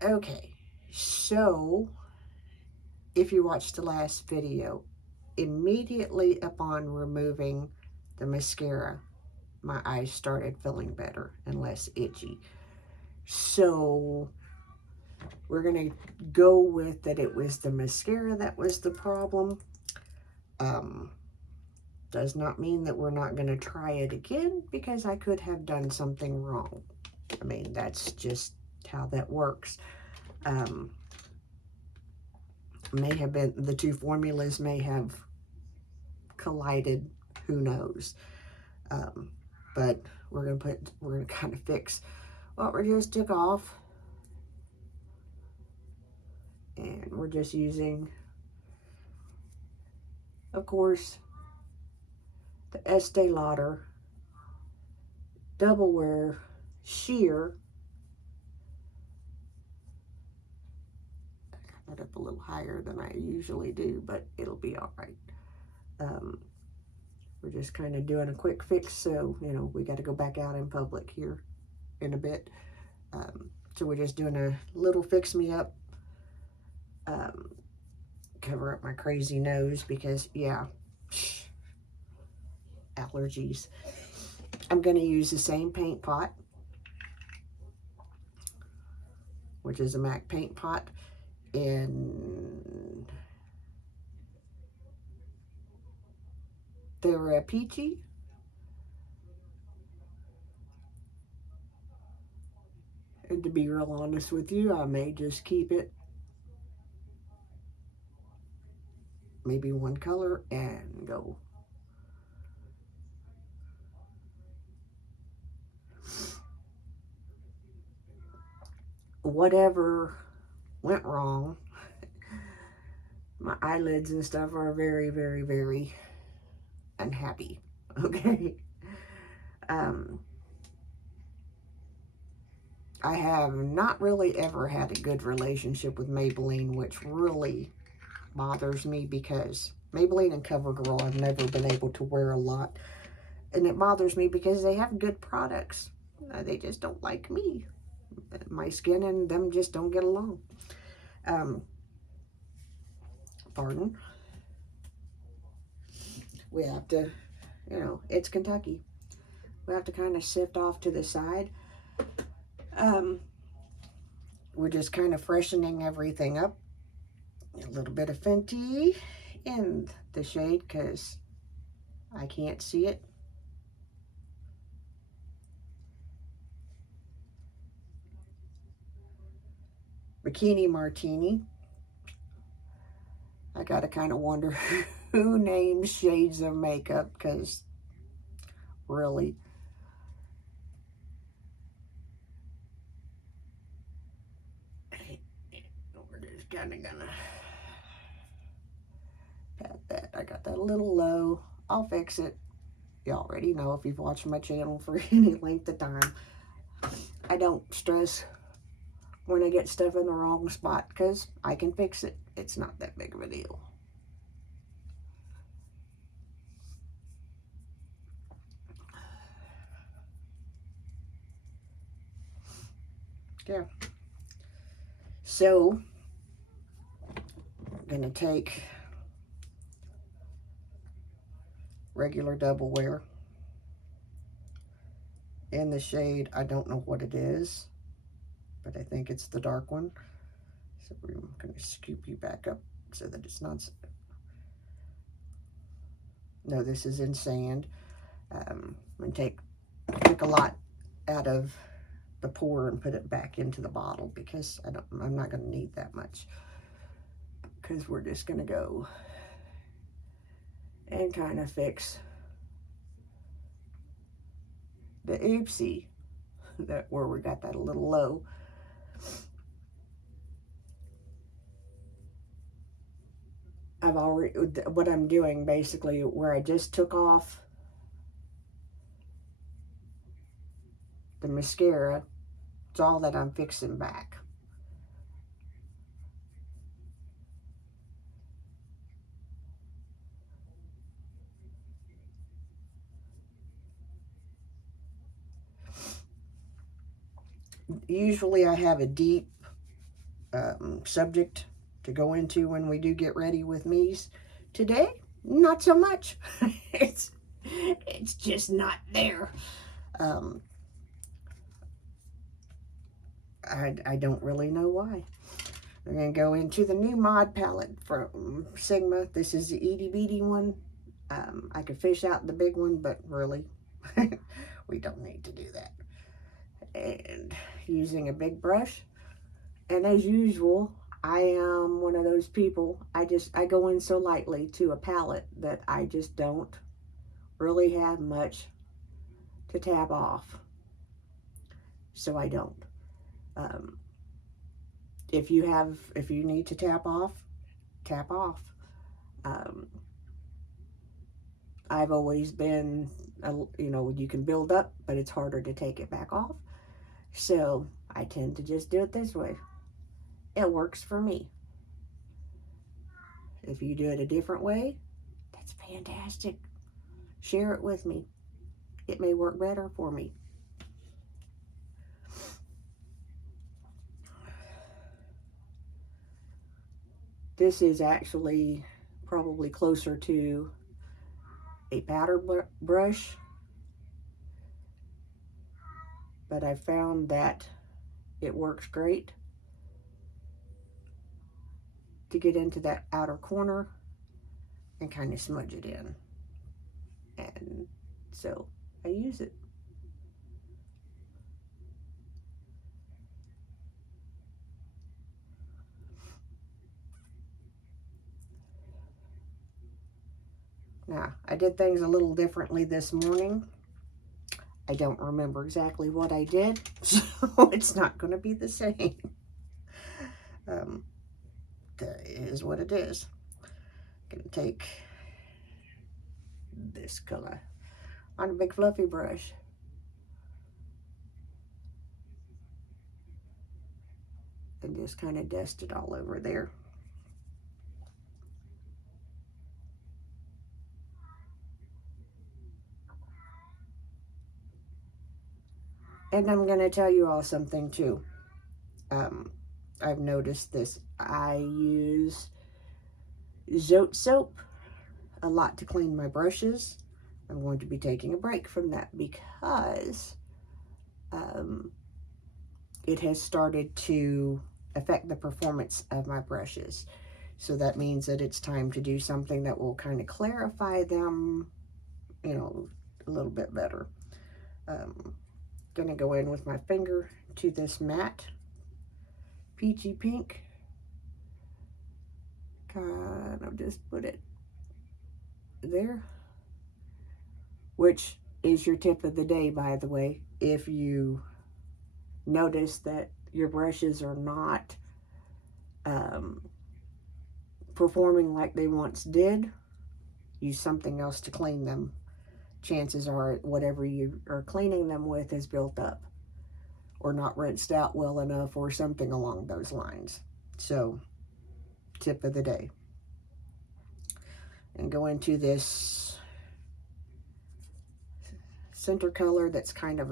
Okay, so if you watched the last video, immediately upon removing the mascara, my eyes started feeling better and less itchy. So we're going to go with that it was the mascara that was the problem. Um, does not mean that we're not going to try it again, because I could have done something wrong. I mean, that's just how that works. May have been, the two formulas may have collided, who knows. Um, but we're gonna kind of fix what we just took off, and we're just using, of course, the Estee Lauder Double Wear Sheer. I got that up a little higher than I usually do, but it'll be all right. Um, we're just kind of doing a quick fix, so we got to go back out in public here in a bit. So we're just doing a little fix me up. Cover up my crazy nose because, yeah, allergies. I'm going to use the same paint pot, which is a MAC paint pot, in they're peachy. And to be real honest with you, I may just keep it maybe one color and go. Whatever went wrong, my eyelids and stuff are very, very, very unhappy. Okay. Um, I have not really ever had a good relationship with Maybelline, which really bothers me because Maybelline and CoverGirl I've never been able to wear a lot. And it bothers me because they have good products. They just don't like me. My skin and them just don't get along. Um, pardon. We have to, it's Kentucky. We have to kind of sift off to the side. Um, we're just kind of freshening everything up. A little bit of Fenty in the shade because I can't see it. Bikini Martini. I gotta kind of wonder who names shades of makeup, because really. We're just kind of gonna pat that. I got that a little low. I'll fix it. You already know if you've watched my channel for any length of time. I don't stress when I get stuff in the wrong spot because I can fix it. It's not that big of a deal. Yeah. So, I'm going to take regular Double Wear in the shade, I don't know what it is, but I think it's the dark one. So we're going to scoop you back up so that it's not. No, this is in sand. I'm going to take a lot out of the pour and put it back into the bottle because I'm not going to need that much, because we're just going to go and kind of fix the oopsie that where we got that a little low. What I'm doing basically, where I just took off the mascara, it's all that I'm fixing back. Usually I have a deep subject to go into when we do get ready with me's. Today, not so much. it's just not there. Um, I don't really know why. We're going to go into the new mod palette from Sigma. This is the itty bitty one. I could fish out the big one, but really, we don't need to do that. And using a big brush. And as usual, I am one of those people, I go in so lightly to a palette that I just don't really have much to tab off. So I don't. If you need to tap off, tap off. I've always been, you can build up, but it's harder to take it back off. So I tend to just do it this way. It works for me. If you do it a different way, that's fantastic. Share it with me. It may work better for me. This is actually probably closer to a powder brush, but I found that it works great to get into that outer corner and kind of smudge it in. And so I use it. Now, I did things a little differently this morning. I don't remember exactly what I did, so it's not going to be the same. That is what it is. I'm going to take this color on a big fluffy brush. And just kind of dust it all over there. And I'm going to tell you all something too. I've noticed this. I use Zote soap a lot to clean my brushes. I'm going to be taking a break from that because it has started to affect the performance of my brushes. So that means that it's time to do something that will kind of clarify them, a little bit better. Gonna go in with my finger to this matte peachy pink. Kind of just put it there, which is your tip of the day, by the way. If you notice that your brushes are not performing like they once did, use something else to clean them. Chances are whatever you are cleaning them with is built up or not rinsed out well enough or something along those lines. So, tip of the day. And go into this center color that's kind of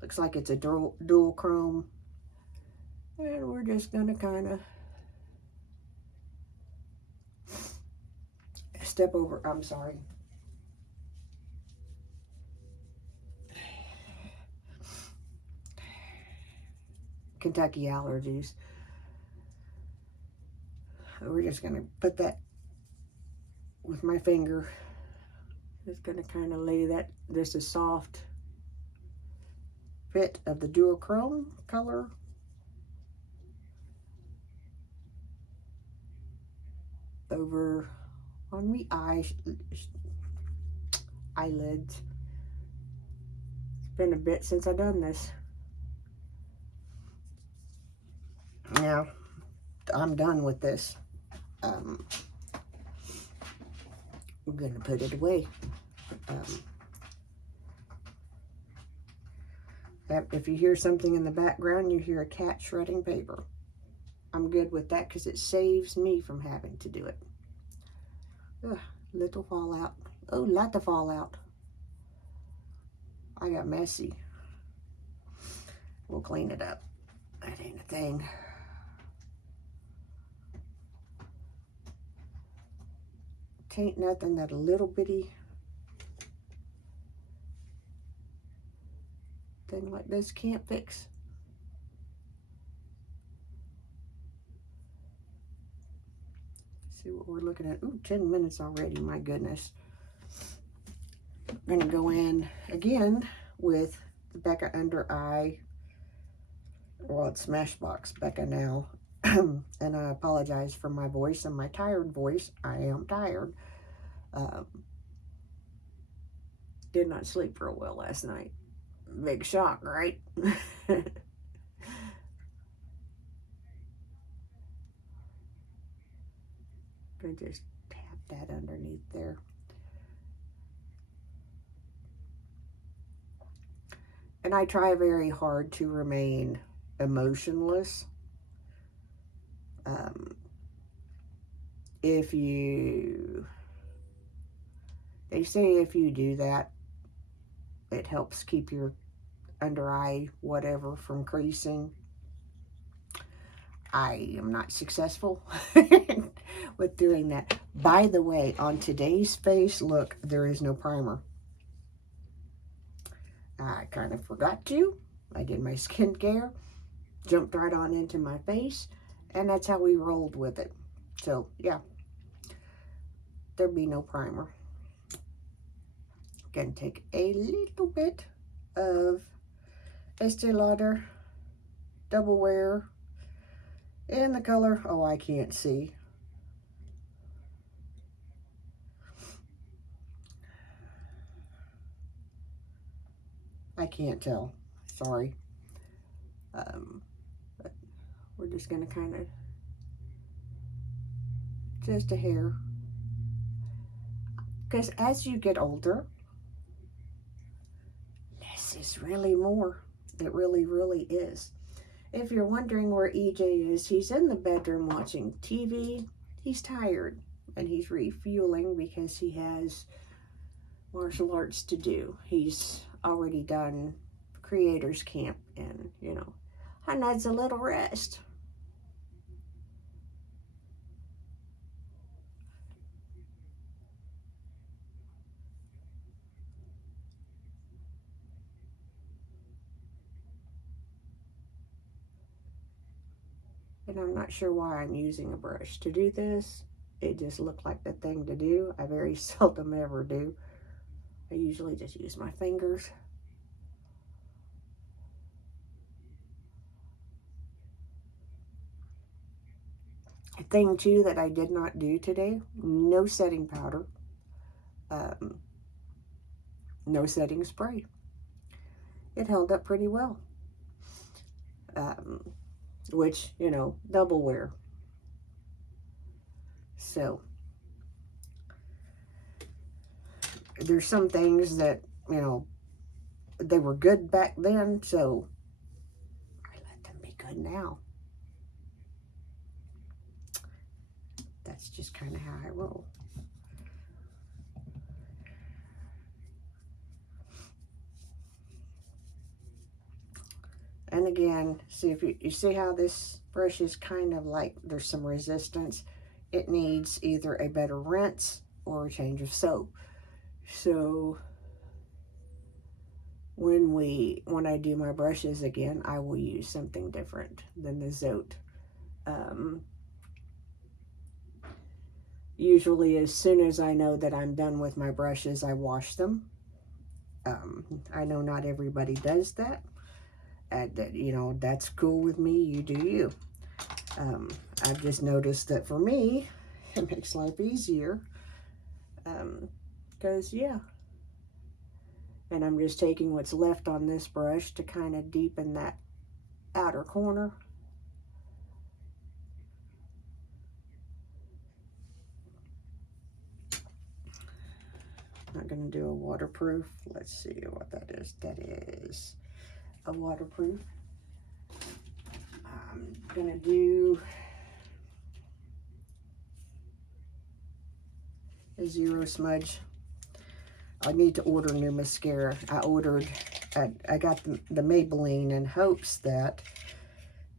looks like it's a dual chrome. And we're just going to kind of step over, I'm sorry. Kentucky allergies. We're just going to put that with my finger. Just going to kind of lay that, this is soft bit of the duochrome color. Over on the eyelids. It's been a bit since I've done this. Now, I'm done with this. I'm going to put it away. If you hear something in the background, you hear a cat shredding paper. I'm good with that because it saves me from having to do it. Ugh, little fallout. Oh, lot of fallout. I got messy. We'll clean it up. That ain't a thing. 'tain't nothing that a little bitty thing like this can't fix. See what we're looking at. Ooh, 10 minutes already, my goodness. I'm gonna go in again with the Becca Under Eye. Well, it's Smashbox Becca now. And I apologize for my voice and my tired voice. I am tired. Did not sleep real well last night. Big shock, right? Gonna just tap that underneath there. And I try very hard to remain emotionless. They say if you do that, it helps keep your under eye whatever from creasing. I am not successful with doing that. By the way, on today's face look, there is no primer. I kind of forgot to. I did my skincare, jumped right on into my face, and that's how we rolled with it. So, yeah, there'll be no primer. Gonna take a little bit of Estee Lauder Double Wear in the color, oh, I can't see. I can't tell, sorry. But we're just gonna kind of, just a hair. Because as you get older, this is really more. It really, really is. If you're wondering where EJ is, he's in the bedroom watching TV. He's tired and he's refueling because he has martial arts to do. He's already done creators camp and, you know, I needs a little rest. And I'm not sure why I'm using a brush to do this. It just looked like the thing to do. I very seldom ever do. I usually just use my fingers. A thing too that I did not do today, no setting powder, no setting spray. It held up pretty well. Which, you know, double wear. So, there's some things that, you know, they were good back then, so I let them be good now. That's just kind of how I roll. And again, see if you see how this brush is kind of like there's some resistance. It needs either a better rinse or a change of soap. So when I do my brushes again, I will use something different than the Zote. Usually as soon as I know that I'm done with my brushes, I wash them. I know not everybody does that. You know, that's cool with me. You do you. I've just noticed that for me, it makes life easier. Because, yeah. And I'm just taking what's left on this brush to kind of deepen that outer corner. I'm not going to do a waterproof. Let's see what that is. That is a waterproof. I'm going to do a Zero Smudge. I need to order new mascara. I got the Maybelline in hopes that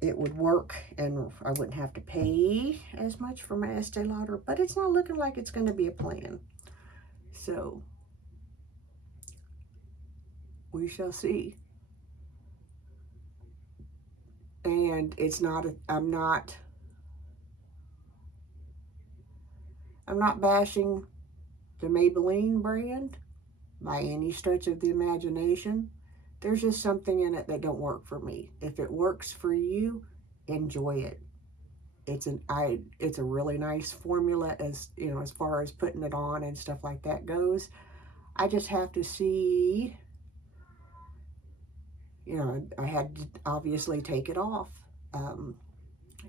it would work and I wouldn't have to pay as much for my Estee Lauder, but it's not looking like it's going to be a plan. So we shall see. And it's not, I'm not bashing the Maybelline brand by any stretch of the imagination. There's just something in it that don't work for me. If it works for you, enjoy it. It's a really nice formula, as you know, as far as putting it on and stuff like that goes. I just have to see, you know, I had to obviously take it off.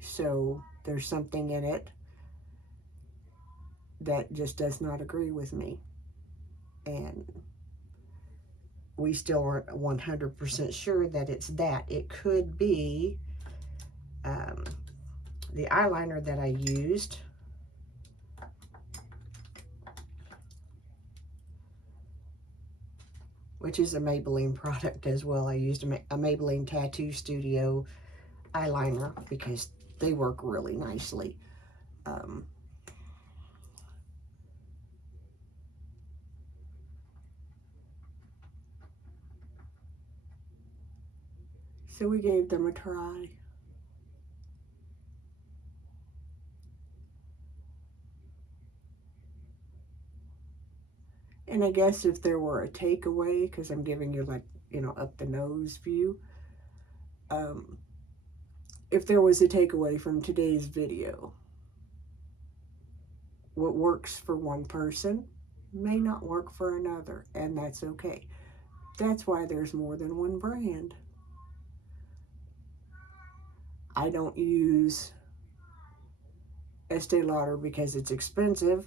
So there's something in it that just does not agree with me. And we still aren't 100% sure that it's that. It could be the eyeliner that I used. Which is a Maybelline product as well. I used a Maybelline Tattoo Studio eyeliner because they work really nicely. So we gave them a try. And I guess if there were a takeaway, because I'm giving you like, you know, up the nose view. If there was a takeaway from today's video, what works for one person may not work for another, and that's okay. That's why there's more than one brand. I don't use Estee Lauder because it's expensive.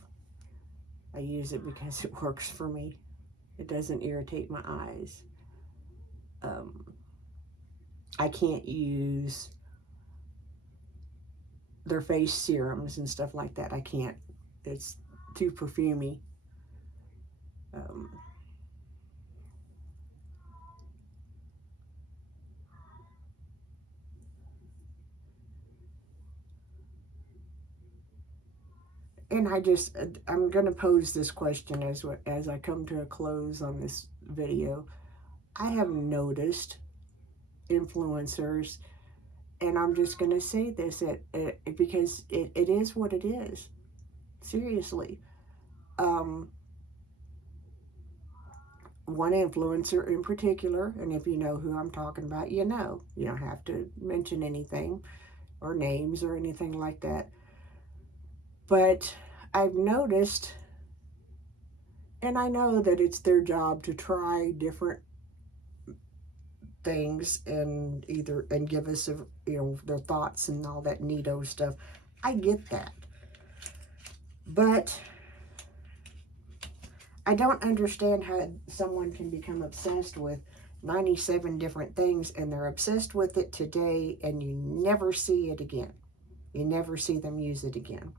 I use it because it works for me. It doesn't irritate my eyes. I can't use their face serums and stuff like that. I can't. It's too perfumey. And I'm going to pose this question as I come to a close on this video. I have noticed influencers, and I'm just going to say this because it is what it is. Seriously. One influencer in particular, and if you know who I'm talking about, you know. You don't have to mention anything or names or anything like that. But I've noticed, and I know that it's their job to try different things and give us their thoughts and all that neato stuff. I get that. But I don't understand how someone can become obsessed with 97 different things, and they're obsessed with it today, and you never see it again. You never see them use it again.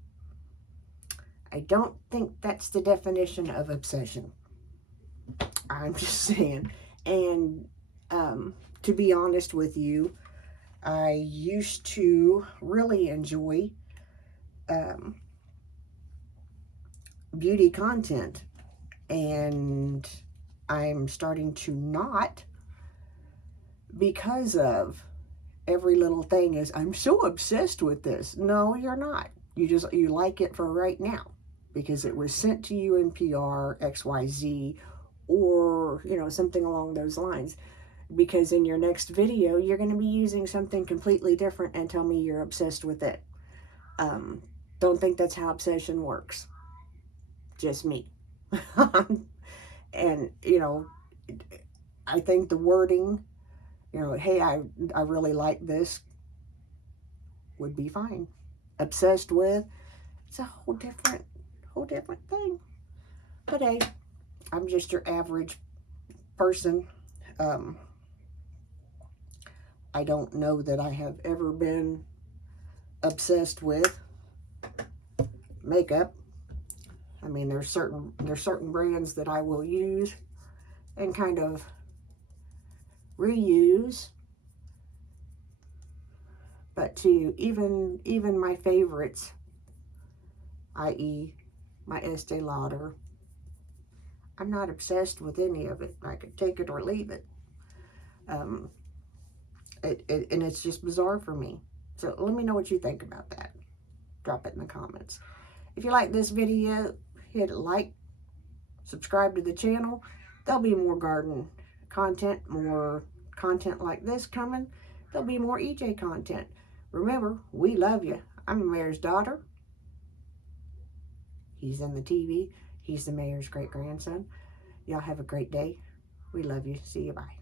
I don't think that's the definition of obsession. I'm just saying. And to be honest with you, I used to really enjoy beauty content, and I'm starting to not, because of every little thing is, I'm so obsessed with this. No, you're not. You like it for right now because it was sent to you in PR XYZ, or something along those lines. Because in your next video, you're going to be using something completely different and tell me you're obsessed with it. Don't think that's how obsession works. Just me. And, I think the wording, hey, I really like this, would be fine. Obsessed with, it's a whole different thing. But hey, I'm just your average person. I don't know that I have ever been obsessed with makeup. I mean, there's certain brands that I will use and kind of reuse, But to even my favorites, i.e. my Estee Lauder, I'm not obsessed with any of it. I could take it or leave it. Um, and it's just bizarre for me. So let me know what you think about that. Drop it in the comments. If you like this video, hit a like, subscribe to the channel. There'll be more garden content, more content like this coming. There'll be more EJ content. Remember, we love you. I'm the mayor's daughter. He's in the TV. He's the mayor's great-grandson. Y'all have a great day. We love you. See you. Bye.